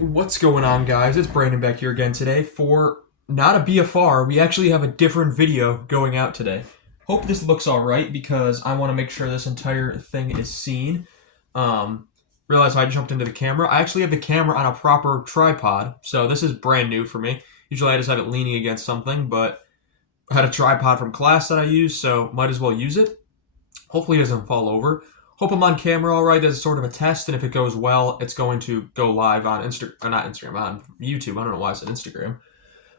What's going on, guys? It's Brandon back here again today for not a BFR. We actually have a different video going out today. Hope this looks alright because I want to make sure this entire thing is seen. Realize I jumped into the camera. I actually have the camera on a proper tripod, so this is brand new for me. Usually I just have it leaning against something, but I had a tripod from class that I use, so might as well use it. Hopefully it doesn't fall over. Hope I'm on camera all right as sort of a test, and if it goes well, it's going to go live on not Instagram, on YouTube. I don't know why I said Instagram.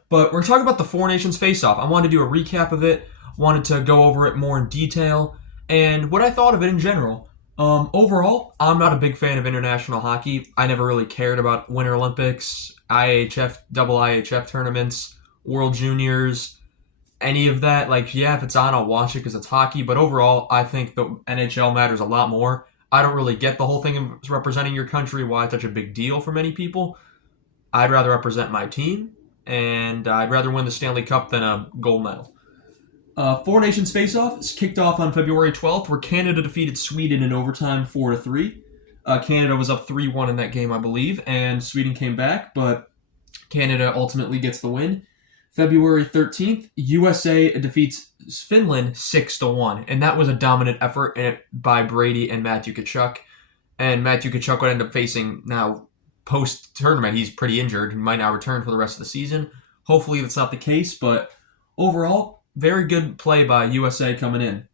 But we're talking about the Four Nations Faceoff. I wanted to do a recap of it, wanted to go over it more in detail, and what I thought of it in general. Overall, I'm not a big fan of international hockey. I never really cared about Winter Olympics, IHF, double IHF tournaments, World Juniors, any of that. Like, yeah, if it's on, I'll watch it because it's hockey. But overall, I think the NHL matters a lot more. I don't really get the whole thing of representing your country, why it's such a big deal for many people. I'd rather represent my team, and I'd rather win the Stanley Cup than a gold medal. Four Nations Face-Off is kicked off on February 12th, where Canada defeated Sweden in overtime 4-3. Canada was up 3-1 in that game, I believe, and Sweden came back, but Canada ultimately gets the win. February 13th, USA defeats Finland 6-1, and that was a dominant effort by Brady and Matthew Tkachuk. And Matthew Tkachuk would end up facing now post-tournament. He's pretty injured. He might not return for the rest of the season. Hopefully that's not the case, but overall, very good play by USA coming in.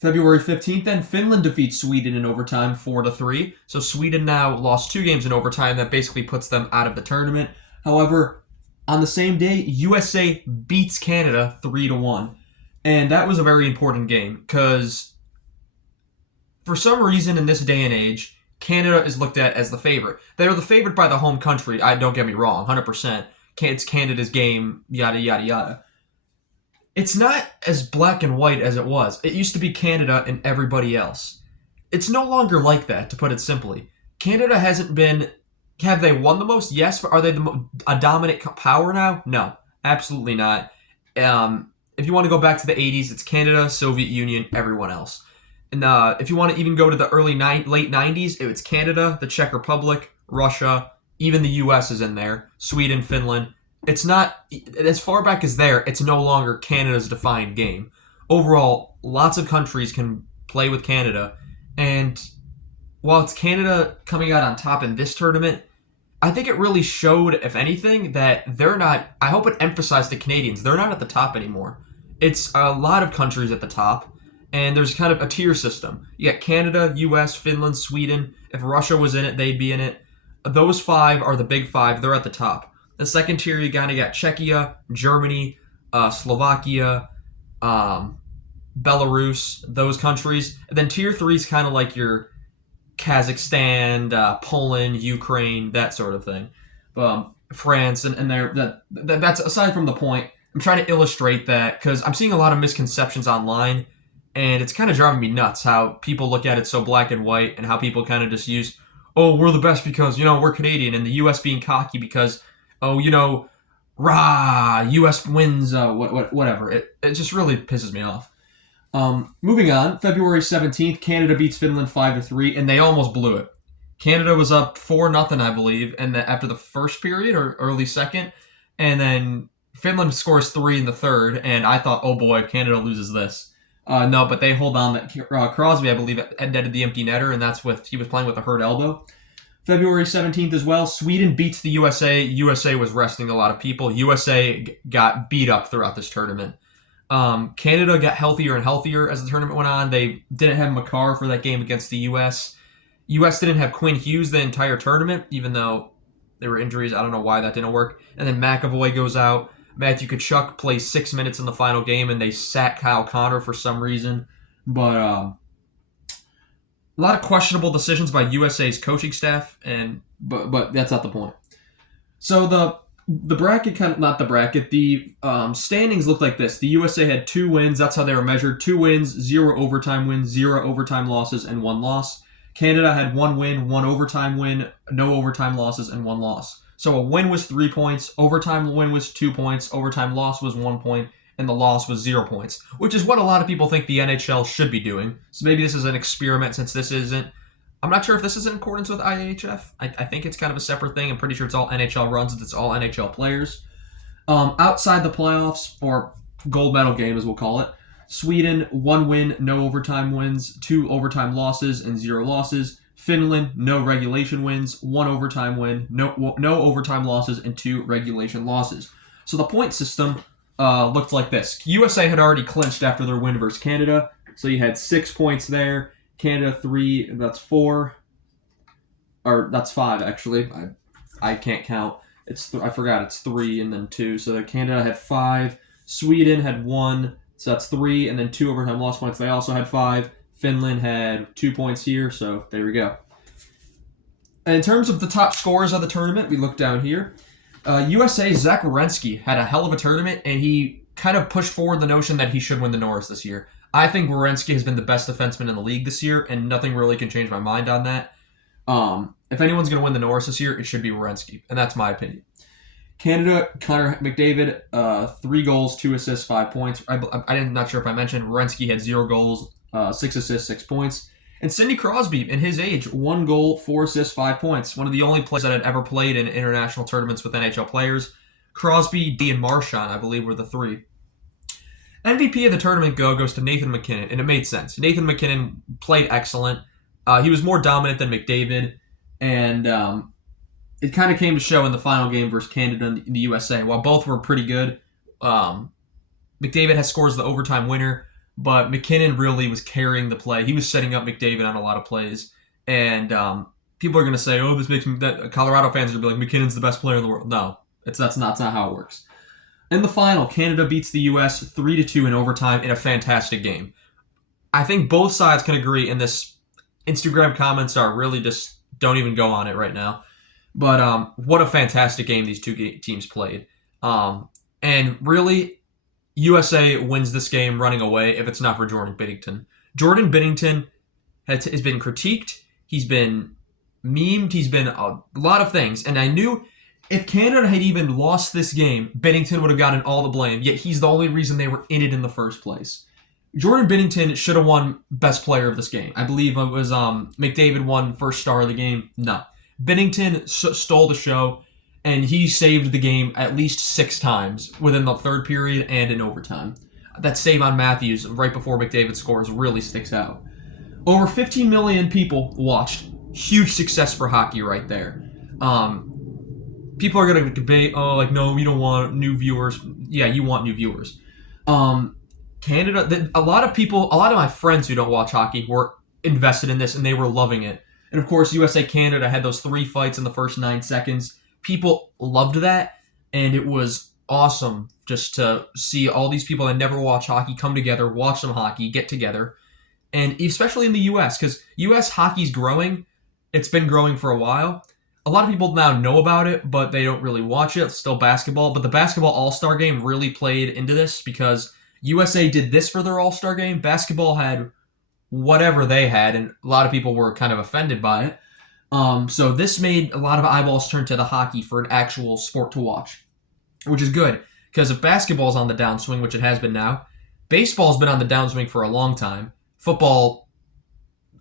February 15th, then Finland defeats Sweden in overtime 4-3. So Sweden now lost 2 games in overtime. That basically puts them out of the tournament. However, on the same day, USA beats Canada 3-1. And that was a very important game because for some reason in this day and age, Canada is looked at as the favorite. They're the favorite by the home country. Don't get me wrong, 100%. It's Canada's game, yada, yada, yada. It's not as black and white as it was. It used to be Canada and everybody else. It's no longer like that, to put it simply. Canada hasn't been... Have they won the most? Yes, but are they a dominant power now? No, absolutely not. If you want to go back to the 80s, it's Canada, Soviet Union, everyone else. And if you want to even go to the late 90s, it's Canada, the Czech Republic, Russia, even the US is in there, Sweden, Finland. It's not, as far back as there, it's no longer Canada's defined game. Overall, lots of countries can play with Canada, and while it's Canada coming out on top in this tournament, I think it really showed, if anything, that they're not... I hope it emphasized the Canadians. They're not at the top anymore. It's a lot of countries at the top, and there's kind of a tier system. You got Canada, US, Finland, Sweden. If Russia was in it, they'd be in it. Those 5 are the big 5. They're at the top. The second tier, you kind of got Czechia, Germany, Slovakia, Belarus, those countries. And then tier 3 is kind of like your Kazakhstan, Poland, Ukraine, that sort of thing. France, and that's aside from the point. I'm trying to illustrate that because I'm seeing a lot of misconceptions online, and it's kind of driving me nuts how people look at it so black and white, and how people kind of just use, oh, we're the best because, we're Canadian, and the U.S. being cocky because, oh, rah, U.S. wins, whatever. It just really pisses me off. Moving on, February 17th, Canada beats Finland 5-3, and they almost blew it. Canada was up 4-0, I believe, and after the first period or early second, and then Finland scores 3 in the third, and I thought, oh boy, Canada loses this. No, but they hold on. That Crosby, I believe, netted the empty netter, and he was playing with a hurt elbow. February 17th as well, Sweden beats the USA. USA was resting a lot of people. USA got beat up throughout this tournament. Canada got healthier and healthier as the tournament went on. They didn't have Makar for that game against the U.S. U.S. didn't have Quinn Hughes the entire tournament, even though there were injuries. I don't know why that didn't work. And then McAvoy goes out. Matthew Tkachuk plays 6 minutes in the final game, and they sat Kyle Connor for some reason. But a lot of questionable decisions by USA's coaching staff, but that's not the point. So the bracket, not the bracket, the standings looked like this. The USA had 2 wins. That's how they were measured. 2 wins, 0 overtime wins, 0 overtime losses, and 1 loss. Canada had 1 win, 1 overtime win, no overtime losses, and 1 loss. So a win was 3 points, overtime win was 2 points, overtime loss was 1 point, and the loss was 0 points, which is what a lot of people think the NHL should be doing. So maybe this is an experiment since this isn't I'm not sure if this is in accordance with IHF. I think it's kind of a separate thing. I'm pretty sure it's all NHL runs. It's all NHL players. Outside the playoffs, or gold medal game as we'll call it, Sweden, 1 win, no overtime wins, 2 overtime losses, and 0 losses. Finland, no regulation wins, 1 overtime win, no overtime losses, and 2 regulation losses. So the point system looked like this. USA had already clinched after their win versus Canada, so you had 6 points there. Canada 3, that's 4, or that's 5 actually. I can't count. I forgot it's 3 and then 2. So Canada had 5, Sweden had 1, so that's 3, and then 2 overtime loss points. They also had 5. Finland had 2 points here, so there we go. And in terms of the top scorers of the tournament, we look down here. USA's Zach Werenski had a hell of a tournament, and he kind of pushed forward the notion that he should win the Norris this year. I think Werenski has been the best defenseman in the league this year, and nothing really can change my mind on that. If anyone's going to win the Norris this year, it should be Werenski, and that's my opinion. Canada, Connor McDavid, 3 goals, 2 assists, 5 points. I'm not sure if I mentioned, Werenski had 0 goals, 6 assists, 6 points. And Sidney Crosby, in his age, 1 goal, 4 assists, 5 points. One of the only players that had ever played in international tournaments with NHL players. Crosby, D, and Marchand, I believe, were the 3. MVP of the tournament goes to Nathan MacKinnon, and it made sense. Nathan MacKinnon played excellent. He was more dominant than McDavid, and it kind of came to show in the final game versus Canada and the USA. While both were pretty good, McDavid has scores the overtime winner, but MacKinnon really was carrying the play. He was setting up McDavid on a lot of plays, and people are going to say, "Oh, this makes me." That Colorado fans are going to be like, "MacKinnon's the best player in the world." No, that's not how it works. In the final, Canada beats the U.S. 3-2 in overtime in a fantastic game. I think both sides can agree, and this Instagram comments are really just don't even go on it right now. But what a fantastic game these two teams played. And really, USA wins this game running away if it's not for Jordan Binnington. Jordan Binnington has been critiqued. He's been memed. He's been a lot of things. And I knew if Canada had even lost this game, Binnington would have gotten all the blame. Yet he's the only reason they were in it in the first place. Jordan Binnington should have won Best Player of this game. I believe it was McDavid won First Star of the game. No. Binnington stole the show, and he saved the game at least 6 times within the third period and in overtime. That save on Matthews right before McDavid scores really sticks out. Over 15 million people watched. Huge success for hockey right there. People are going to debate, no, we don't want new viewers. Yeah, you want new viewers. Canada, a lot of my friends who don't watch hockey were invested in this, and they were loving it. And of course, USA-Canada had those 3 fights in the first 9 seconds. People loved that, and it was awesome just to see all these people that never watch hockey come together, watch some hockey, get together. And especially in the U.S., because U.S. hockey's growing. It's been growing for a while. A lot of people now know about it, but they don't really watch it. It's still basketball. But the basketball All-Star Game really played into this because USA did this for their All-Star Game. Basketball had whatever they had, and a lot of people were kind of offended by it. So this made a lot of eyeballs turn to the hockey for an actual sport to watch, which is good, because if basketball's on the downswing, which it has been now, baseball's been on the downswing for a long time. Football,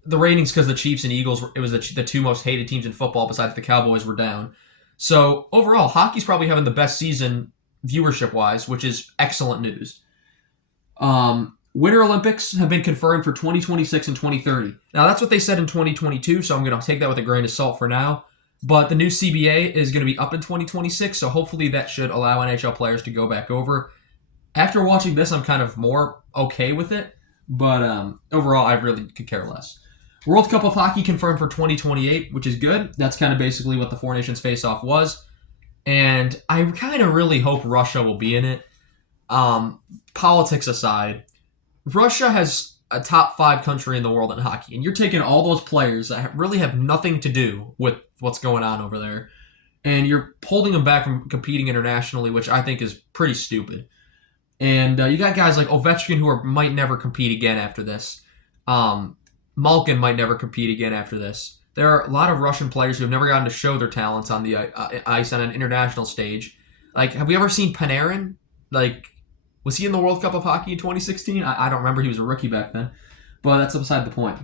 the ratings, because the Chiefs and Eagles, it was the 2 most hated teams in football besides the Cowboys, were down. So overall, hockey's probably having the best season viewership-wise, which is excellent news. Winter Olympics have been confirmed for 2026 and 2030. Now, that's what they said in 2022, so I'm going to take that with a grain of salt for now. But the new CBA is going to be up in 2026, so hopefully that should allow NHL players to go back over. After watching this, I'm kind of more okay with it, but overall, I really could care less. World Cup of Hockey confirmed for 2028, which is good. That's kind of basically what the Four Nations Faceoff was. And I kind of really hope Russia will be in it. Politics aside, Russia has a top 5 country in the world in hockey, and you're taking all those players that really have nothing to do with what's going on over there, and you're holding them back from competing internationally, which I think is pretty stupid. And you got guys like Ovechkin who might never compete again after this. Malkin might never compete again after this. There are a lot of Russian players who have never gotten to show their talents on the ice on an international stage. Like, have we ever seen Panarin? Like, was he in the World Cup of Hockey in 2016? I don't remember. He was a rookie back then. But that's beside the point.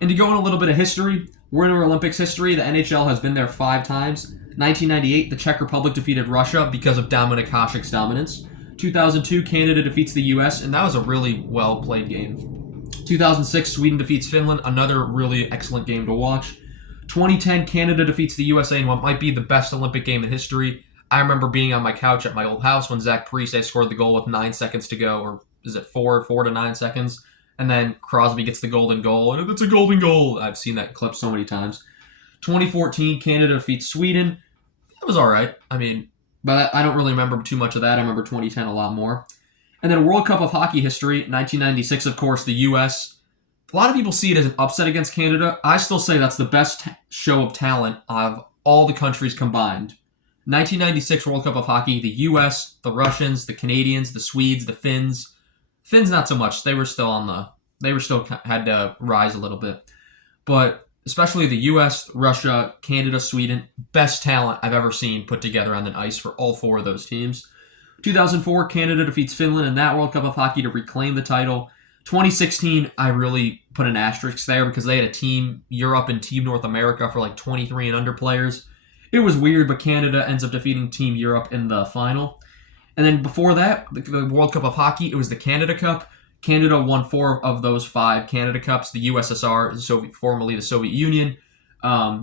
And to go in a little bit of history, Winter Olympics history, the NHL has been there 5 times. 1998, the Czech Republic defeated Russia because of Dominik Hasek's dominance. 2002, Canada defeats the US, and that was a really well-played game. 2006, Sweden defeats Finland, another really excellent game to watch. 2010, Canada defeats the USA in what might be the best Olympic game in history. I remember being on my couch at my old house when Zach Parise scored the goal with 9 seconds to go, or is it 4 to 9 seconds? And then Crosby gets the golden goal, and it's a golden goal. I've seen that clip so many times. 2014, Canada defeats Sweden. That was all right. I mean, but I don't really remember too much of that. I remember 2010 a lot more. And then World Cup of Hockey history, 1996, of course, the U.S. A lot of people see it as an upset against Canada. I still say that's the best show of talent of all the countries combined. 1996 World Cup of Hockey, the U.S., the Russians, the Canadians, the Swedes, the Finns. Finns not so much. They were still had to rise a little bit. But especially the U.S., Russia, Canada, Sweden, best talent I've ever seen put together on the ice for all 4 of those teams. 2004, Canada defeats Finland in that World Cup of Hockey to reclaim the title. 2016, I really put an asterisk there because they had a Team Europe and Team North America for like 23 and under players. It was weird, but Canada ends up defeating Team Europe in the final. And then before that, the World Cup of Hockey, it was the Canada Cup. Canada won 4 of those 5 Canada Cups. The USSR, formerly the Soviet Union,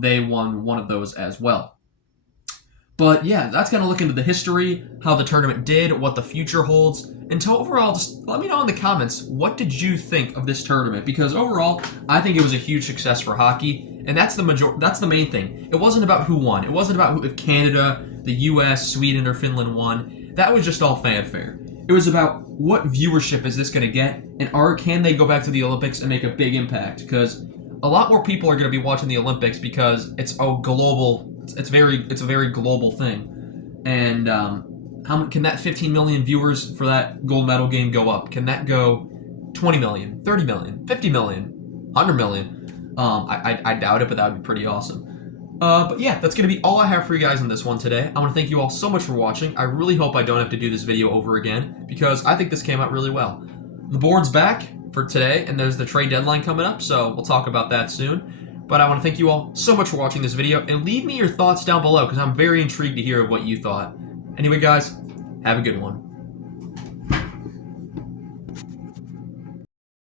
they won 1 of those as well. But yeah, that's going to look into the history, how the tournament did, what the future holds. And to overall, just let me know in the comments, what did you think of this tournament? Because overall, I think it was a huge success for hockey, and that's the main thing. It wasn't about who won. It wasn't about if Canada, the US, Sweden, or Finland won. That was just all fanfare. It was about what viewership is this going to get, and can they go back to the Olympics and make a big impact? Because a lot more people are going to be watching the Olympics because it's a very global thing. And how can that 15 million viewers for that gold medal game go up? Can that go 20 million, 30 million, 50 million, 100 million? I doubt it, but that would be pretty awesome. But yeah, that's going to be all I have for you guys on this one today. I want to thank you all so much for watching. I really hope I don't have to do this video over again because I think this came out really well. The board's back for today, and there's the trade deadline coming up, so we'll talk about that soon. But I want to thank you all so much for watching this video, and leave me your thoughts down below because I'm very intrigued to hear what you thought. Anyway, guys, have a good one.